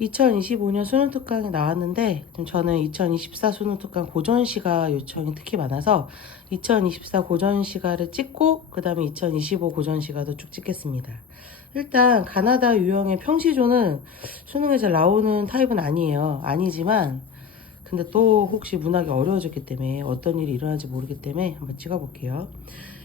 2025년 수능 특강에 나왔는데 저는 2024 수능 특강 고전시가 요청이 특히 많아서 2024 고전시가를 찍고 그 다음에 2025 고전시가도 쭉 찍겠습니다. 일단 가나다 유형의 평시조는 수능에 잘 나오는 타입은 아니지만 근데 또 혹시 문학이 어려워졌기 때문에 어떤 일이 일어날지 모르기 때문에 한번 찍어볼게요.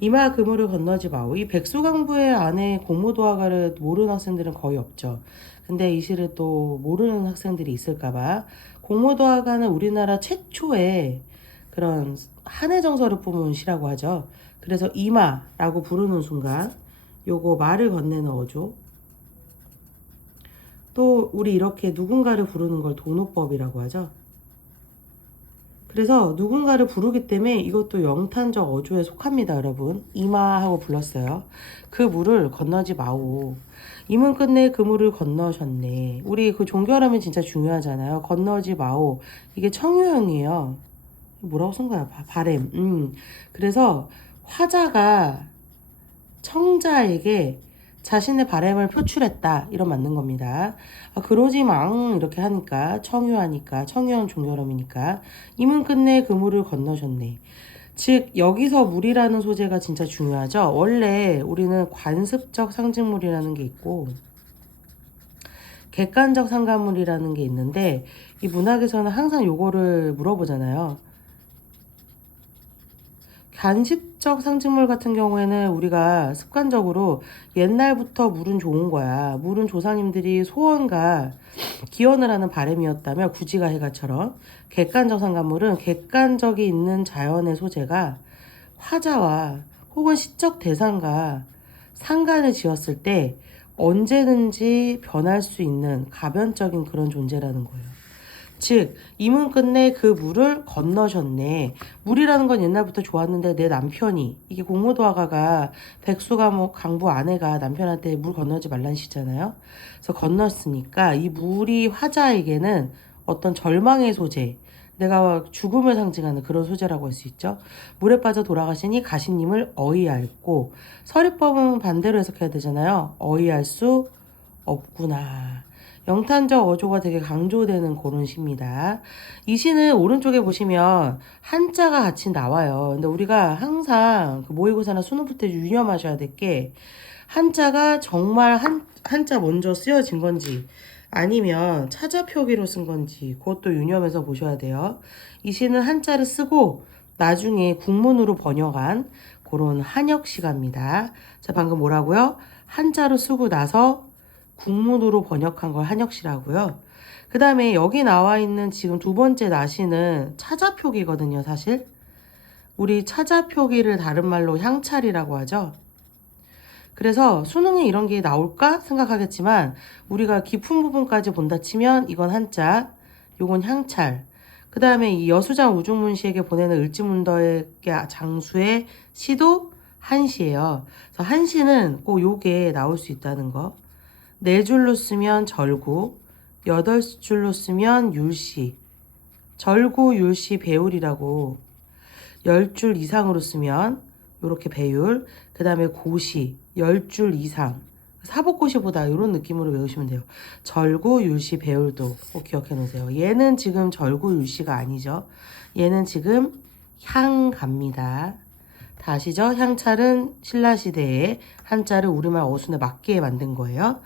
이마 그물을 건너지 마오. 이 백수강부의 안에 공모도화가를 모르는 학생들은 거의 없죠. 근데 이 시를 또 모르는 학생들이 있을까봐 공모도화가는 우리나라 최초의 그런 한해 정서를 뿜은 시라고 하죠. 그래서 이마라고 부르는 순간 요거 말을 건네는 어조. 또 우리 이렇게 누군가를 부르는 걸 도노법이라고 하죠. 그래서 누군가를 부르기 때문에 이것도 영탄적 어조에 속합니다, 여러분. 이마하고 불렀어요. 그 물을 건너지 마오. 이문 끝내 그 물을 건너셨네. 우리 그 종결하면 진짜 중요하잖아요. 건너지 마오. 이게 청유형이에요. 뭐라고 쓴 거야? 바램. 그래서 화자가 청자에게 자신의 바램을 표출했다. 이런 맞는 겁니다. 그러지 망 이렇게 하니까 청유하니까 청유형 종결음이니까 이문 끝내 그 물을 건너셨네. 즉 여기서 물이라는 소재가 진짜 중요하죠. 원래 우리는 관습적 상징물이라는 게 있고 객관적 상관물이라는 게 있는데 이 문학에서는 항상 요거를 물어보잖아요. 간식적 상징물 같은 경우에는 우리가 습관적으로 옛날부터 물은 좋은 거야. 물은 조상님들이 소원과 기원을 하는 바람이었다며 구지가 해가처럼 객관적 상관물은 객관적이 있는 자연의 소재가 화자와 혹은 시적 대상과 상관을 지었을 때 언제든지 변할 수 있는 가변적인 그런 존재라는 거예요. 즉, 이문 끝내 그 물을 건너셨네. 물이라는 건 옛날부터 좋았는데 내 남편이 이게 공모도화가가 백수가 강부 아내가 남편한테 물 건너지 말란 시잖아요. 그래서 건넜으니까 이 물이 화자에게는 어떤 절망의 소재, 내가 죽음을 상징하는 그런 소재라고 할 수 있죠. 물에 빠져 돌아가시니 가시님을 어이할고 서리법은 반대로 해석해야 되잖아요. 어이할 수 없구나. 영탄적 어조가 되게 강조되는 그런 시입니다. 이 시는 오른쪽에 보시면 한자가 같이 나와요. 근데 우리가 항상 그 모의고사나 수능 볼 때 유념하셔야 될 게 한자가 정말 한자 먼저 쓰여진 건지 아니면 차자 표기로 쓴 건지 그것도 유념해서 보셔야 돼요. 이 시는 한자를 쓰고 나중에 국문으로 번역한 그런 한역시가입니다. 자, 방금 뭐라고요? 한자로 쓰고 나서 국문으로 번역한 걸 한역시라고요. 그 다음에 여기 나와 있는 지금 두 번째 나시는 차자표기거든요, 사실. 우리 차자표기를 다른 말로 향찰이라고 하죠. 그래서 수능에 이런 게 나올까 생각하겠지만 우리가 깊은 부분까지 본다 치면 이건 한자, 요건 향찰. 그 다음에 이 여수장 우중문씨에게 보내는 을지문더의 장수의 시도 한시예요. 그래서 한시는 꼭 요게 나올 수 있다는 거. 네 줄로 쓰면 절구, 8줄로 쓰면 율시. 절구, 율시, 배율이라고 10줄 이상으로 쓰면 이렇게 배율, 그 다음에 고시 10줄 이상, 사복고시보다 이런 느낌으로 외우시면 돼요. 절구, 율시, 배율도 꼭 기억해 놓으세요. 얘는 지금 절구, 율시가 아니죠. 얘는 지금 향갑니다. 다 아시죠? 향찰은 신라시대에 한자를 우리말 어순에 맞게 만든 거예요.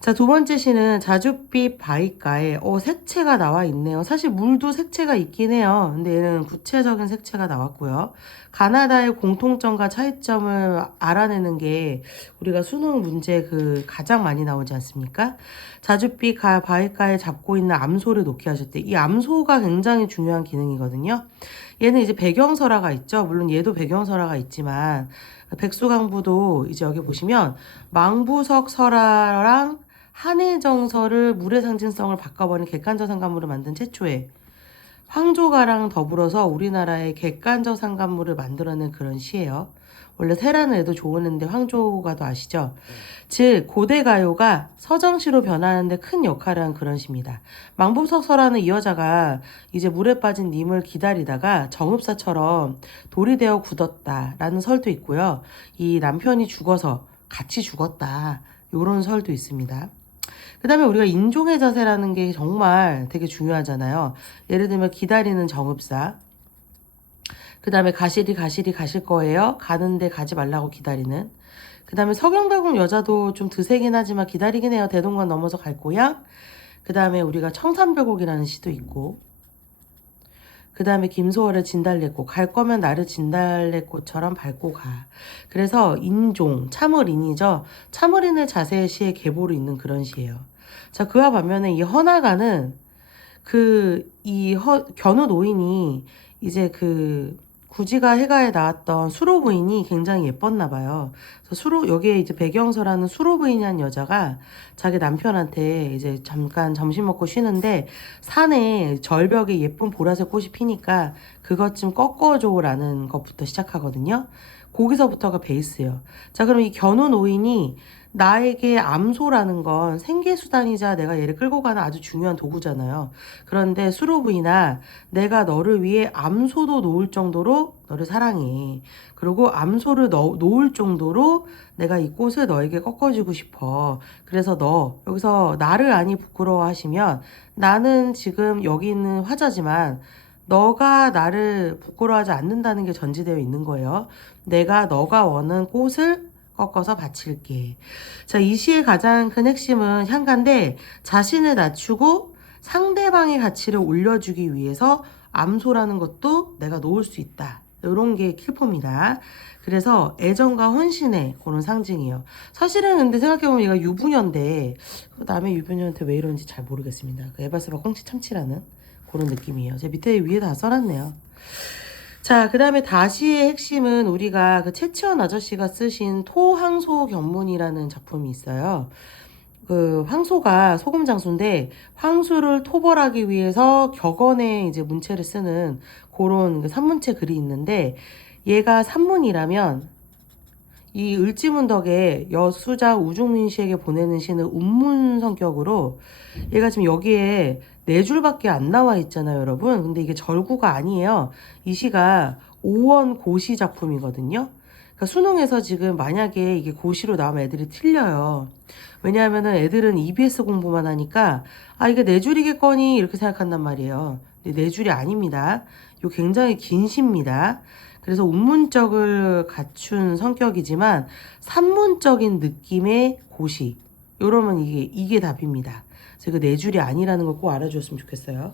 자, 두 번째 시는 자줏빛 바위가에 색채가 나와 있네요. 사실 물도 색채가 있긴 해요. 근데 얘는 구체적인 색채가 나왔고요. 가나다의 공통점과 차이점을 알아내는 게 우리가 수능 문제 그 가장 많이 나오지 않습니까? 자줏빛 바위가에 잡고 있는 암소를 놓게 하셨대. 이 암소가 굉장히 중요한 기능이거든요. 얘는 이제 배경설화가 있죠. 물론 얘도 배경설화가 있지만 백수강부도 이제 여기 보시면 망부석 설화랑 한해정서를 물의 상징성을 바꿔버린 객관적 상관물을 만든 최초의 황조가랑 더불어서 우리나라의 객관적 상관물을 만들어낸 그런 시예요. 원래 세라는 애도 좋았는데 황조가도 아시죠? 즉 고대 가요가 서정시로 변하는데 큰 역할을 한 그런 시입니다. 망부석 설화는 이 여자가 이제 물에 빠진 님을 기다리다가 정읍사처럼 돌이 되어 굳었다라는 설도 있고요. 이 남편이 죽어서 같이 죽었다. 이런 설도 있습니다. 그 다음에 우리가 인종의 자세라는 게 정말 되게 중요하잖아요. 예를 들면 기다리는 정읍사. 그 다음에 가시리 가실 거예요. 가는데 가지 말라고 기다리는. 그 다음에 서경달궁 여자도 좀 드세긴 하지만 기다리긴 해요. 대동강 넘어서 갈 거야. 그 다음에 우리가 청산별곡이라는 시도 있고. 그 다음에 김소월의 진달래꽃. 갈 거면 나를 진달래꽃처럼 밟고 가. 그래서 인종, 참을인이죠. 참을인의 자세의 시에 계보로 있는 그런 시예요. 자, 그와 반면에 이 허나가는 견우 노인이 이제 구지가 해가에 나왔던 수로 부인이 굉장히 예뻤나 봐요. 그래서 여기에 이제 백영서라는 수로 부인이란 여자가 자기 남편한테 이제 잠깐 점심 먹고 쉬는데 산에 절벽에 예쁜 보라색 꽃이 피니까 그것 좀 꺾어줘라는 것부터 시작하거든요. 거기서부터가 베이스예요. 자, 그럼 이 견우 노인이 나에게 암소라는 건 생계수단이자 내가 얘를 끌고 가는 아주 중요한 도구잖아요. 그런데 수로부이나 내가 너를 위해 암소도 놓을 정도로 너를 사랑해. 그리고 암소를 놓을 정도로 내가 이 꽃을 너에게 꺾어주고 싶어. 그래서 너 여기서 나를 아니 부끄러워하시면 나는 지금 여기 있는 화자지만 너가 나를 부끄러워하지 않는다는 게 전제되어 있는 거예요. 내가 너가 원하는 꽃을 꺾어서 바칠게. 자, 이 시의 가장 큰 핵심은 향가인데 자신을 낮추고 상대방의 가치를 올려주기 위해서 암소라는 것도 내가 놓을 수 있다. 이런 게 킬포입니다. 그래서 애정과 헌신의 그런 상징이에요. 사실은 근데 생각해보면 얘가 유부녀인데 남의 유부녀한테 왜 이런지 잘 모르겠습니다. 에바스바 꽁치 참치라는 그런 느낌이에요. 제 밑에 위에 다 써놨네요. 자, 그 다음에 다시의 핵심은 우리가 채치원 아저씨가 쓰신 토항소 견문이라는 작품이 있어요. 황소가 소금장수인데 황소를 토벌하기 위해서 격언의 이제 문체를 쓰는 그런 산문체 글이 있는데 얘가 산문이라면 이 을지문덕에 여수장 우중민 씨에게 보내는 시는 운문 성격으로 얘가 지금 여기에 4줄밖에 안 나와 있잖아요, 여러분. 근데 이게 절구가 아니에요. 이 시가 5원 고시 작품이거든요. 그러니까 수능에서 지금 만약에 이게 고시로 나오면 애들이 틀려요. 왜냐하면은 애들은 EBS 공부만 하니까 이게 4줄이겠거니 이렇게 생각한단 말이에요. 근데 4줄이 아닙니다. 요 굉장히 긴 시입니다. 그래서 운문적을 갖춘 성격이지만 산문적인 느낌의 고시. 이러면 이게 답입니다. 그래서 그 4줄이 아니라는 걸 꼭 알아주셨으면 좋겠어요.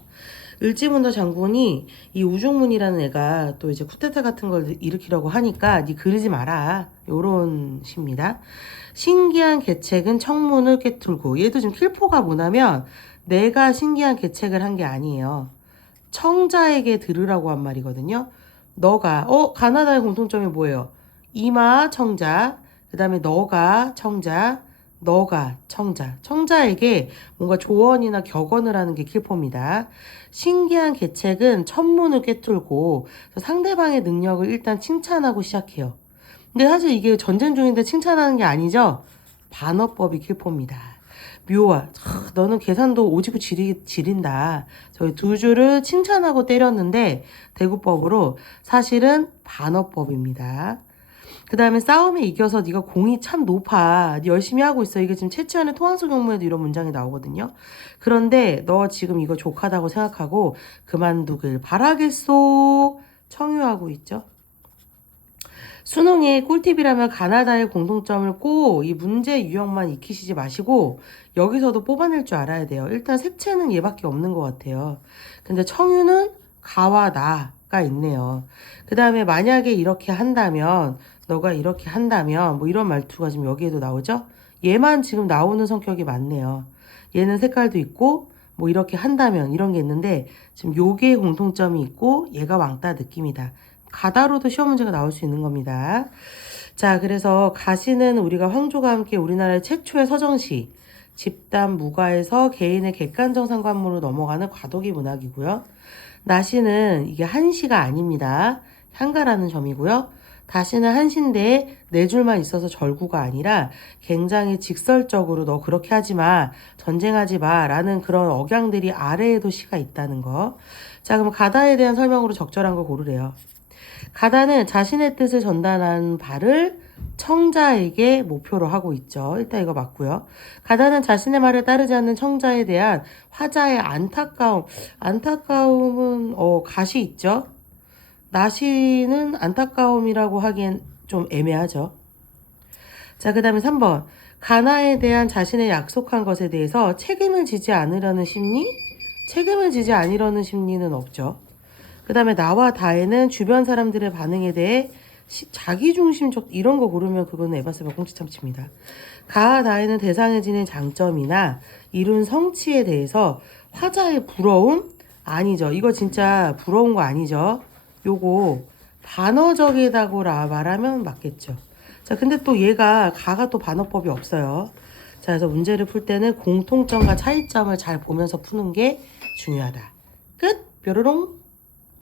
을지문덕 장군이 이 우중문이라는 애가 또 이제 쿠데타 같은 걸 일으키려고 하니까 니 그러지 마라. 요런 시입니다. 신기한 계책은 청문을 꿰뚫고. 얘도 지금 킬포가 뭐냐면 내가 신기한 계책을 한 게 아니에요. 청자에게 들으라고 한 말이거든요. 너가 가나다의 공통점이 뭐예요? 이마 청자, 그 다음에 너가 청자, 너가 청자. 청자에게 뭔가 조언이나 격언을 하는 게 킬포입니다. 신기한 계책은 천문을 꿰뚫고 상대방의 능력을 일단 칭찬하고 시작해요. 근데 사실 이게 전쟁 중인데 칭찬하는 게 아니죠? 반어법이 킬포입니다. 묘화. 너는 계산도 오지고 지린다. 저희 2줄을 칭찬하고 때렸는데 대구법으로 사실은 반어법입니다. 그 다음에 싸움에 이겨서 네가 공이 참 높아. 네 열심히 하고 있어. 이게 지금 채치원의 토항소 경무에도 이런 문장이 나오거든요. 그런데 너 지금 이거 족하다고 생각하고 그만두길 바라겠소. 청유하고 있죠. 수능의 꿀팁이라면 가나다의 공통점을 꼭 이 문제 유형만 익히시지 마시고 여기서도 뽑아낼 줄 알아야 돼요. 일단 색채는 얘밖에 없는 것 같아요. 근데 청유는 가와 나가 있네요. 그 다음에 만약에 이렇게 한다면 너가 이렇게 한다면 뭐 이런 말투가 지금 여기에도 나오죠. 얘만 지금 나오는 성격이 많네요. 얘는 색깔도 있고 뭐 이렇게 한다면 이런 게 있는데 지금 요게 공통점이 있고 얘가 왕따 느낌이다. 가다로도 시험 문제가 나올 수 있는 겁니다. 자, 그래서 가시는 우리가 황조가 함께 우리나라의 최초의 서정시, 집단 무가에서 개인의 객관적 상관문으로 넘어가는 과도기 문학이고요. 나시는 이게 한시가 아닙니다. 향가라는 점이고요. 다시는 한시인데 4줄만 있어서 절구가 아니라 굉장히 직설적으로 너 그렇게 하지 마, 전쟁하지 마 라는 그런 억양들이 아래에도 시가 있다는 거. 자, 그럼 가다에 대한 설명으로 적절한 걸 고르래요. 가다는 자신의 뜻을 전달하는 바를 청자에게 목표로 하고 있죠. 일단 이거 맞고요. 가다는 자신의 말에 따르지 않는 청자에 대한 화자의 안타까움. 안타까움은 가시 있죠. 나시는 안타까움이라고 하기엔 좀 애매하죠. 자, 그 다음에 3번. 가나에 대한 자신의 약속한 것에 대해서 책임을 지지 않으려는 심리? 책임을 지지 않으려는 심리는 없죠. 그 다음에 나와 다에는 주변 사람들의 반응에 대해 자기중심적 이런 거 고르면 그거는 에바세바 공치참치입니다. 가와 다에는 대상에 지닌 장점이나 이룬 성취에 대해서 화자의 부러움? 아니죠. 이거 진짜 부러운 거 아니죠. 요거 반어적이다고 말하면 맞겠죠. 자, 근데 또 얘가 가가 또 반어법이 없어요. 자, 그래서 문제를 풀 때는 공통점과 차이점을 잘 보면서 푸는 게 중요하다. 끝! 뾰로롱!